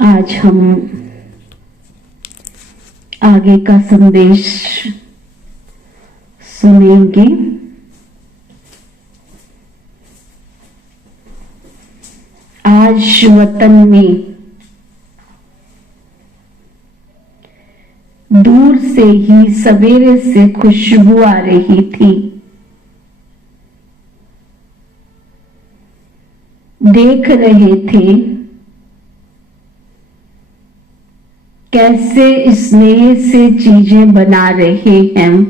आज हम आगे का संदेश सुनेंगे। आज वतन में दूर से ही सवेरे से खुशबू आ रही थी। देख रहे थे कैसे स्नेह से चीजें बना रहे हैं।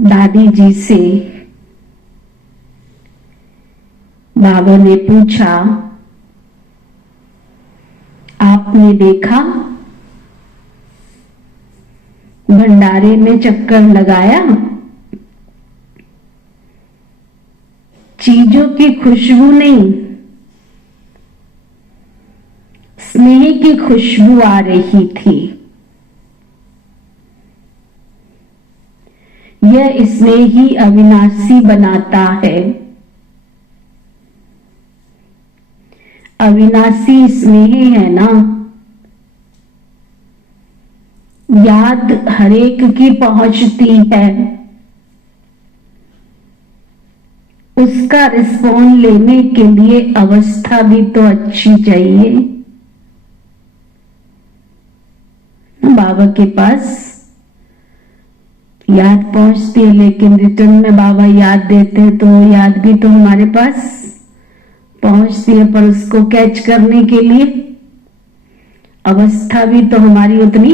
दादी जी से बाबा ने पूछा, आपने देखा भंडारे में चक्कर लगाया? चीजों की खुशबू नहीं, स्नेह की खुशबू आ रही थी। यह स्नेह ही अविनाशी बनाता है। अविनाशी स्नेह है ना। याद हरेक की पहुंचती है, उसका रिस्पॉन्ड लेने के लिए अवस्था भी तो अच्छी चाहिए। बाबा के पास याद पहुंचती है, लेकिन रिटर्न में बाबा याद देते हैं तो याद भी तो हमारे पास पहुंचती है, पर उसको कैच करने के लिए अवस्था भी तो हमारी उतनी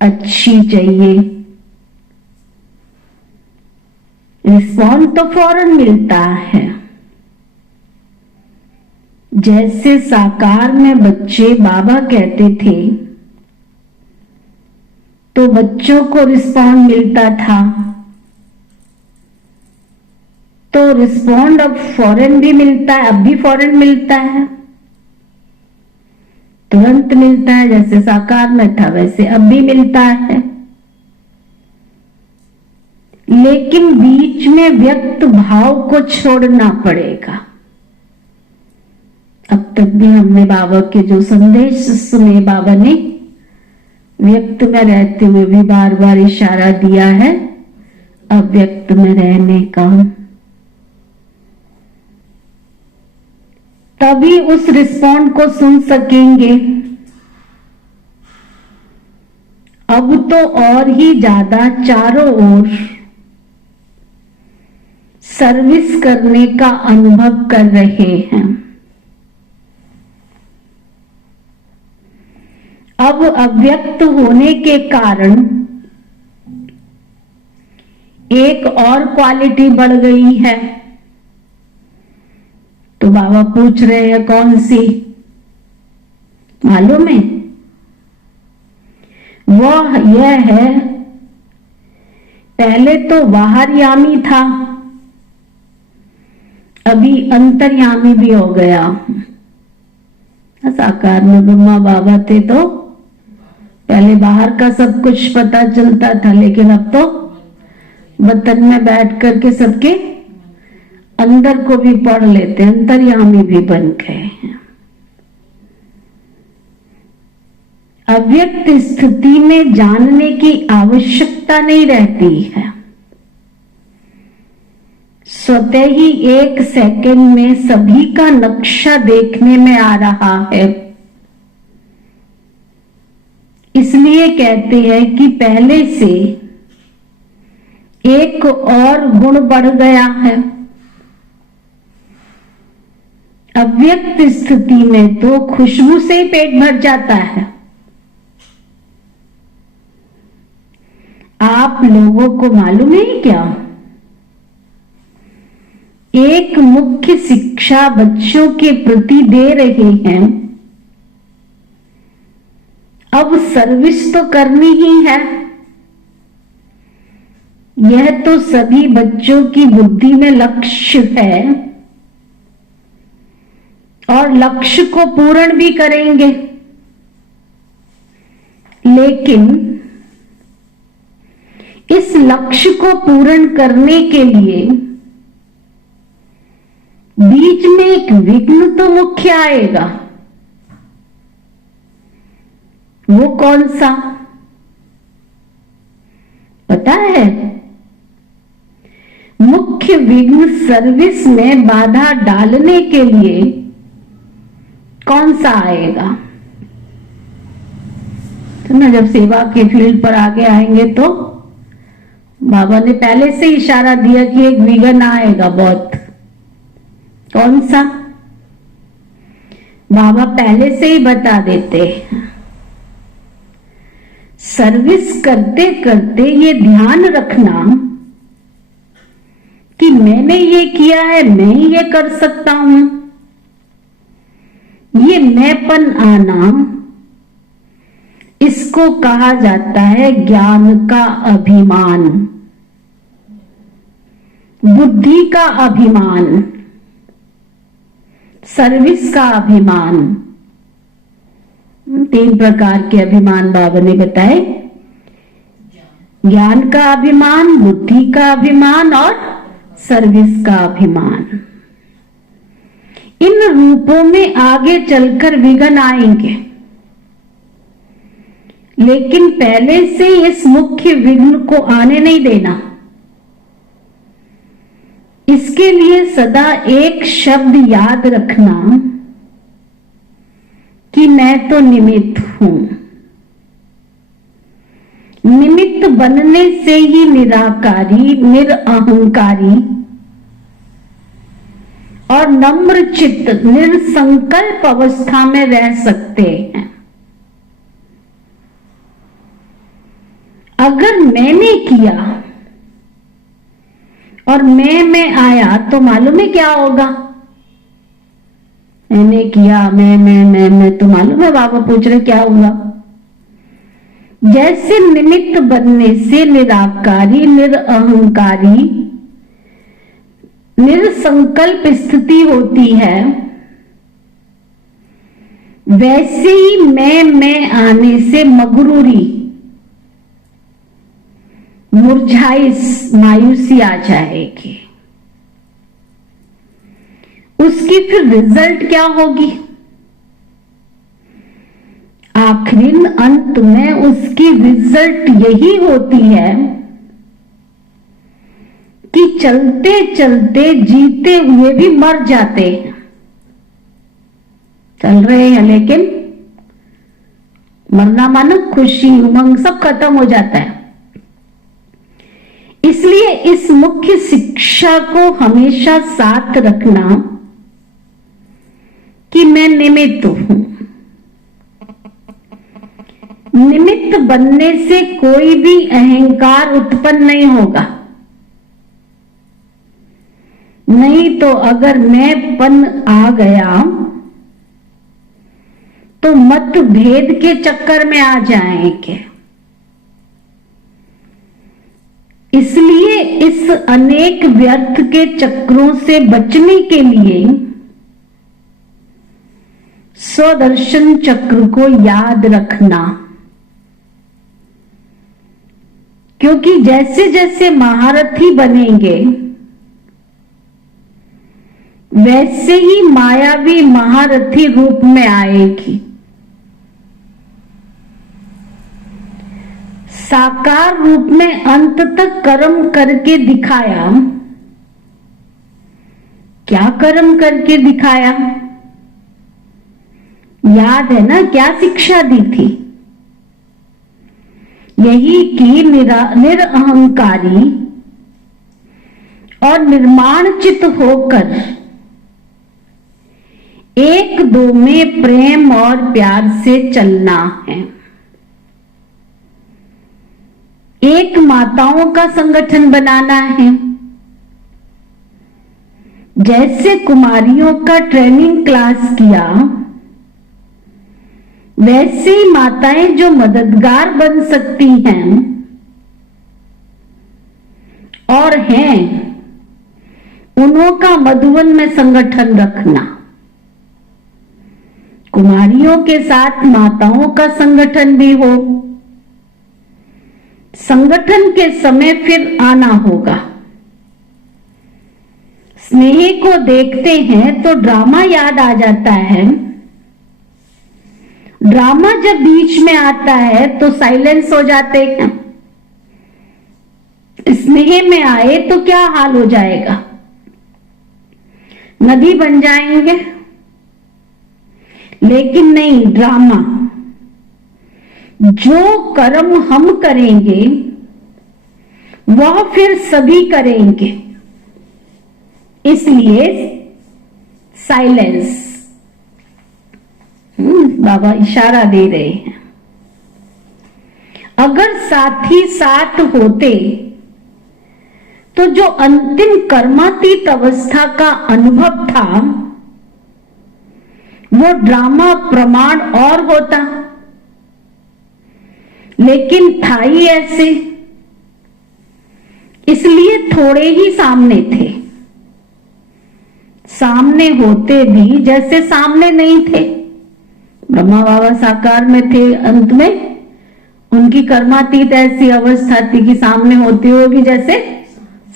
अच्छी चाहिए। रिस्पॉन्ड तो फौरन मिलता है। जैसे साकार में बच्चे बाबा कहते थे तो बच्चों को रिस्पॉन्ड मिलता था, तो रिस्पॉन्ड अब फौरन भी मिलता है। अब भी फौरन मिलता है, तुरंत मिलता है। जैसे साकार में था वैसे अब भी मिलता है, लेकिन बीच में व्यक्त भाव को छोड़ना पड़ेगा। अब तक भी हमने बाबा के जो संदेश सुने, बाबा ने व्यक्त में रहते हुए भी बार बार इशारा दिया है अव्यक्त में रहने का। तभी उस रिस्पॉन्ड को सुन सकेंगे। अब तो और ही ज्यादा चारों ओर सर्विस करने का अनुभव कर रहे हैं। अब अव्यक्त होने के कारण एक और क्वालिटी बढ़ गई है। तो बाबा पूछ रहे हैं कौन सी मालूम है? वह यह है, पहले तो बाहरयामी था, अभी अंतर्यामी भी हो गया। साकार में ब्रह्मा बाबा थे तो पहले बाहर का सब कुछ पता चलता था, लेकिन अब तो वतन में बैठ करके सबके अंदर को भी पढ़ लेते, अंतर्यामी भी बन गए हैं। अव्यक्त स्थिति में जानने की आवश्यकता नहीं रहती है। स्वतः ही एक सेकंड में सभी का नक्शा देखने में आ रहा है। इसलिए कहते हैं कि पहले से एक और गुण बढ़ गया है। अव्यक्त स्थिति में तो खुशबू से ही पेट भर जाता है। आप लोगों को मालूम है क्या? एक मुख्य शिक्षा बच्चों के प्रति दे रहे हैं, अब सर्विस तो करनी ही है। यह तो सभी बच्चों की बुद्धि में लक्ष्य है और लक्ष्य को पूर्ण भी करेंगे, लेकिन इस लक्ष्य को पूर्ण करने के लिए बीच में एक विघ्न तो मुख्य आएगा। वो कौन सा पता है? मुख्य विघ्न सर्विस में बाधा डालने के लिए कौन सा आएगा? तो ना, जब सेवा के फील्ड पर आगे आएंगे तो बाबा ने पहले से इशारा दिया कि एक विघ्न आएगा बहुत। कौन सा? बाबा पहले से ही बता देते। सर्विस करते करते ये ध्यान रखना कि मैंने ये किया है, मैं ही ये कर सकता हूं। ये मैंपन आना, इसको कहा जाता है ज्ञान का अभिमान, बुद्धि का अभिमान, सर्विस का अभिमान। 3 प्रकार के अभिमान बाबा ने बताए, ज्ञान का अभिमान, बुद्धि का अभिमान और सर्विस का अभिमान। इन रूपों में आगे चलकर विघ्न आएंगे, लेकिन पहले से इस मुख्य विघ्न को आने नहीं देना। इसके लिए सदा एक शब्द याद रखना कि मैं तो निमित्त हूं। निमित्त बनने से ही निराकारी, निरअहंकारी और नम्र चित्त, निरसंकल्प अवस्था में रह सकते हैं। अगर मैंने किया और मैं आया तो मालूम है क्या होगा? मैंने किया, मैं तो मालूम है बाबा पूछ रहे क्या हुआ? जैसे निमित्त बनने से निराकारी, निरअहंकारी, निरसंकल्प स्थिति होती है, वैसे ही मैं आने से मगरूरी, मुरझाइश, मायूसी आ जाएगी। उसकी फिर रिजल्ट क्या होगी? आखिरी अंत में उसकी रिजल्ट यही होती है कि चलते चलते जीते हुए भी मर जाते हैं। चल रहे हैं लेकिन मरना मानो खुशी, उमंग सब खत्म हो जाता है। इसलिए इस मुख्य शिक्षा को हमेशा साथ रखना कि मैं निमित्त हूं। निमित्त बनने से कोई भी अहंकार उत्पन्न नहीं होगा। नहीं तो अगर मैंपन आ गया तो मतभेद के चक्कर में आ जाएंगे। इसलिए इस अनेक व्यर्थ के चक्रों से बचने के लिए स्वदर्शन चक्र को याद रखना, क्योंकि जैसे जैसे महारथी बनेंगे वैसे ही मायावी महारथी रूप में आएगी। साकार रूप में अंत तक कर्म करके दिखाया। क्या कर्म करके दिखाया? याद है ना क्या शिक्षा दी थी? यही कि निरअहंकारी और निर्माणचित होकर एक दो में प्रेम और प्यार से चलना है। एक माताओं का संगठन बनाना है। जैसे कुमारियों का ट्रेनिंग क्लास किया, वैसे ही माताएं जो मददगार बन सकती हैं और हैं, उन्हों का मधुवन में संगठन रखना। कुमारियों के साथ माताओं का संगठन भी हो, संगठन के समय फिर आना होगा। स्नेह को देखते हैं तो ड्रामा याद आ जाता है। ड्रामा जब बीच में आता है तो साइलेंस हो जाते हैं। स्नेह में आए तो क्या हाल हो जाएगा, नदी बन जाएंगे। लेकिन नहीं, ड्रामा, जो कर्म हम करेंगे वह फिर सभी करेंगे, इसलिए साइलेंस। बाबा इशारा दे रहे हैं। अगर साथी साथ होते तो जो अंतिम कर्मातीत अवस्था का अनुभव था वो ड्रामा प्रमाण और होता, लेकिन था ही ऐसे, इसलिए थोड़े ही सामने थे। सामने होते भी जैसे सामने नहीं थे। ब्रह्मा बाबा साकार में थे, अंत में उनकी कर्मातीत ऐसी अवस्था थी कि सामने होते हुए भी जैसे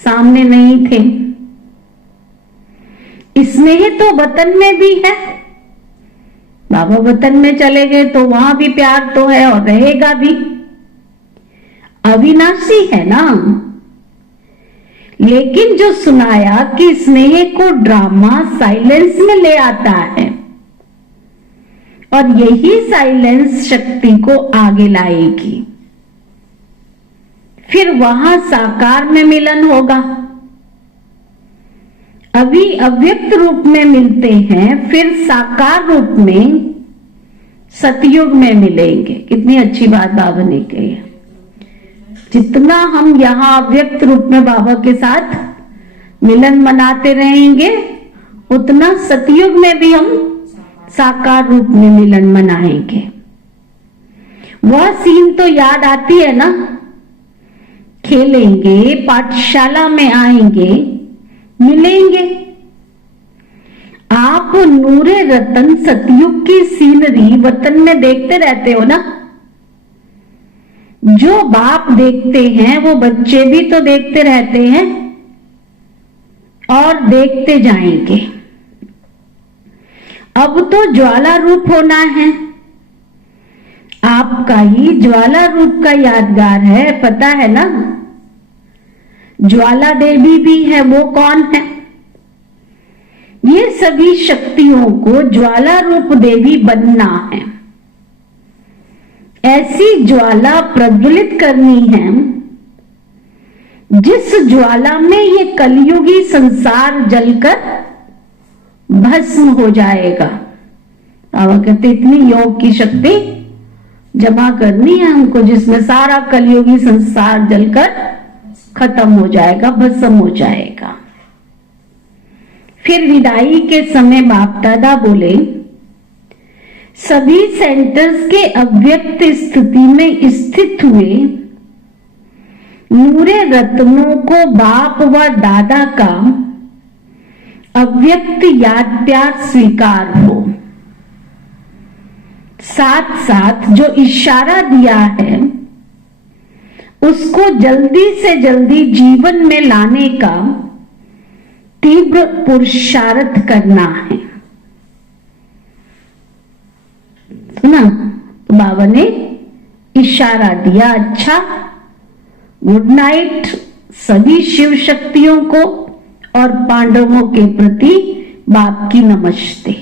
सामने नहीं थे। स्नेह तो वतन में भी है। बाबा वतन में चले गए तो वहां भी प्यार तो है और रहेगा भी, अविनाशी है ना। लेकिन जो सुनाया कि स्नेह को ड्रामा साइलेंस में ले आता है और यही साइलेंस शक्ति को आगे लाएगी, फिर वहां साकार में मिलन होगा। अभी अव्यक्त रूप में मिलते हैं, फिर साकार रूप में सतयुग में मिलेंगे। कितनी अच्छी बात बाबा ने कही है। जितना हम यहाँ अव्यक्त रूप में बाबा के साथ मिलन मनाते रहेंगे, उतना सतयुग में भी हम साकार रूप में मिलन मनाएंगे। वह सीन तो याद आती है ना, खेलेंगे, पाठशाला में आएंगे, मिलेंगे। आप नूरे रतन सतयुग की सीनरी वतन में देखते रहते हो ना। जो बाप देखते हैं वो बच्चे भी तो देखते रहते हैं और देखते जाएंगे। अब तो ज्वाला रूप होना है। आपका ही ज्वाला रूप का यादगार है, पता है ना। ज्वाला देवी भी है, वो कौन है? ये सभी शक्तियों को ज्वाला रूप देवी बनना है। ऐसी ज्वाला प्रज्वलित करनी है जिस ज्वाला में ये कलयुगी संसार जलकर भस्म हो जाएगा। बाबा कहते इतनी योग की शक्ति जमा करनी है हमको जिसमें सारा कलयुगी संसार जलकर खत्म हो जाएगा, भस्म हो जाएगा। फिर विदाई के समय बाप दादा बोले, सभी सेंटर्स के अव्यक्त स्थिति में स्थित हुए नूरे रत्नों को बाप व दादा का अव्यक्त याद प्यार स्वीकार हो। साथ साथ जो इशारा दिया है उसको जल्दी से जल्दी जीवन में लाने का तीव्र पुरुषार्थ करना है। सुना तो बाबा ने इशारा दिया, अच्छा गुड नाइट सभी शिव शक्तियों को और पांडवों के प्रति बाप की नमस्ते।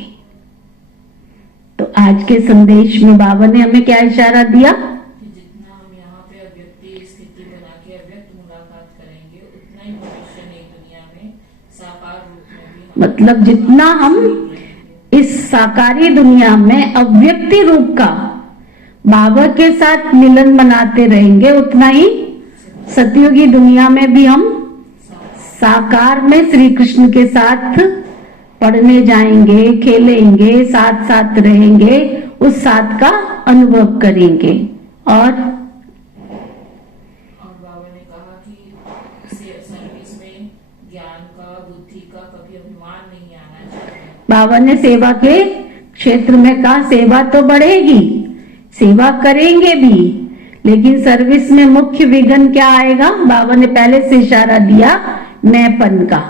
तो आज के संदेश में बाबा ने हमें क्या इशारा दिया? जितना हम यहाँ पे अव्यक्त स्थिति बना के अव्यक्त मुलाकात करेंगे, उतना ही भविष्य नई दुनिया में साकार रूप में भी मतलब जितना हम इस साकारी दुनिया में अव्यक्ति रूप का बाबा के साथ मिलन मनाते रहेंगे, उतना ही सतयुगी दुनिया में भी हम साकार में श्री कृष्ण के साथ पढ़ने जाएंगे, खेलेंगे, साथ साथ रहेंगे, उस साथ का अनुभव करेंगे। और बाबा ने कहा कि सर्विस में ज्ञान का, बुद्धि का कभी अभिमान नहीं आना चाहिए। बाबा ने सेवा के क्षेत्र में कहा सेवा तो बढ़ेगी, सेवा करेंगे भी, लेकिन सर्विस में मुख्य विघ्न क्या आएगा? बाबा ने पहले से इशारा दिया, मैंपन का।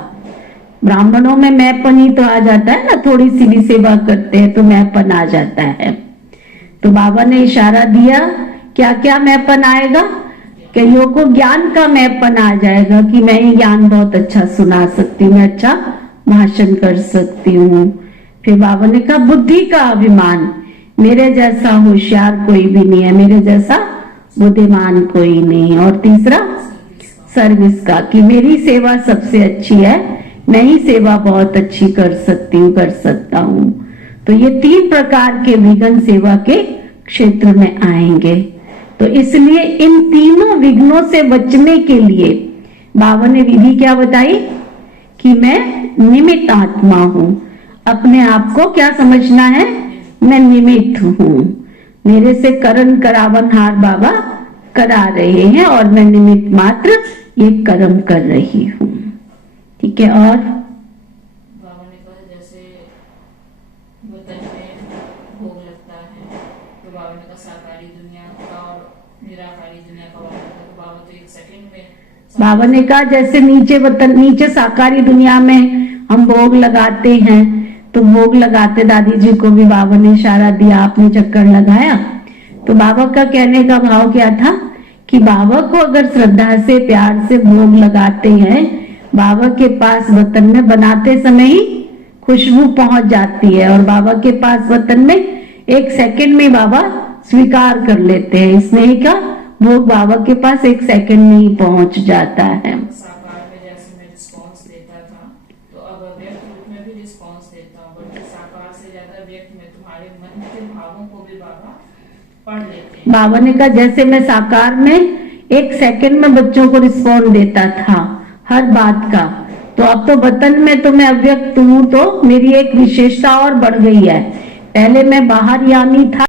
ब्राह्मणों में मैंपन ही तो आ जाता है ना, थोड़ी सी भी सेवा करते हैं तो मैंपन आ जाता है। तो बाबा ने इशारा दिया, क्या क्या मैंपन आएगा? कईयों को ज्ञान का मैंपन आ जाएगा कि मैं ये ज्ञान बहुत अच्छा सुना सकती हूँ, मैं अच्छा भाषण कर सकती हूँ। फिर बाबा ने कहा बुद्धि का अभिमान, मेरे जैसा होशियार कोई भी नहीं है, मेरे जैसा बुद्धिमान कोई नहीं। और तीसरा सर्विस का, कि मेरी सेवा सबसे अच्छी है, मैं ही सेवा बहुत अच्छी कर सकती हूँ, कर सकता हूँ। तो ये 3 प्रकार के विघ्न सेवा के क्षेत्र में आएंगे। तो इसलिए इन तीनों विघ्नों से बचने के लिए बाबा ने विधि क्या बताई? कि मैं निमित्त आत्मा हूँ। अपने आप को क्या समझना है? मैं निमित्त हूँ। मेरे से करन करावनहार बाबा करा रहे हैं और मैं निमित्त मात्र ये कर्म कर रही हूँ। ठीक है। और बाबा ने कहा जैसे वतन में भोग लगता है, तो बाबा ने कहा साकारी दुनिया का और निराकारी दुनिया का। बाबा तो 1 सेकंड में बाबा ने कहा जैसे नीचे साकारी दुनिया में हम भोग लगाते हैं, तो भोग लगाते दादी जी को भी बाबा ने इशारा दिया, आपने चक्कर लगाया। तो बाबा का कहने का भाव क्या था कि बाबा को अगर श्रद्धा से प्यार से भोग लगाते हैं, बाबा के पास वतन में बनाते समय ही खुशबू पहुंच जाती है और बाबा के पास वतन में 1 सेकंड में बाबा स्वीकार कर लेते हैं। स्नेह का भोग बाबा के पास 1 सेकंड में ही पहुंच जाता है। साकार में जैसे मैं रिस्पॉन्स देता था, तो अब व्यक्त रूप में भी रिस्पॉन्स देता हूँ, बल्कि साकार से ज्यादा व्यक्त में तुम्हारे मन के भावों को भी बाबा पढ़ लेते हैं। बाबा ने कहा जैसे मैं साकार में 1 सेकंड में बच्चों को रिस्पॉन्ड देता था हर बात का, तो अब तो वतन में तो मैं अव्यक्त हूँ, तो मेरी एक विशेषता और बढ़ गई है। पहले मैं बाहर यामी था,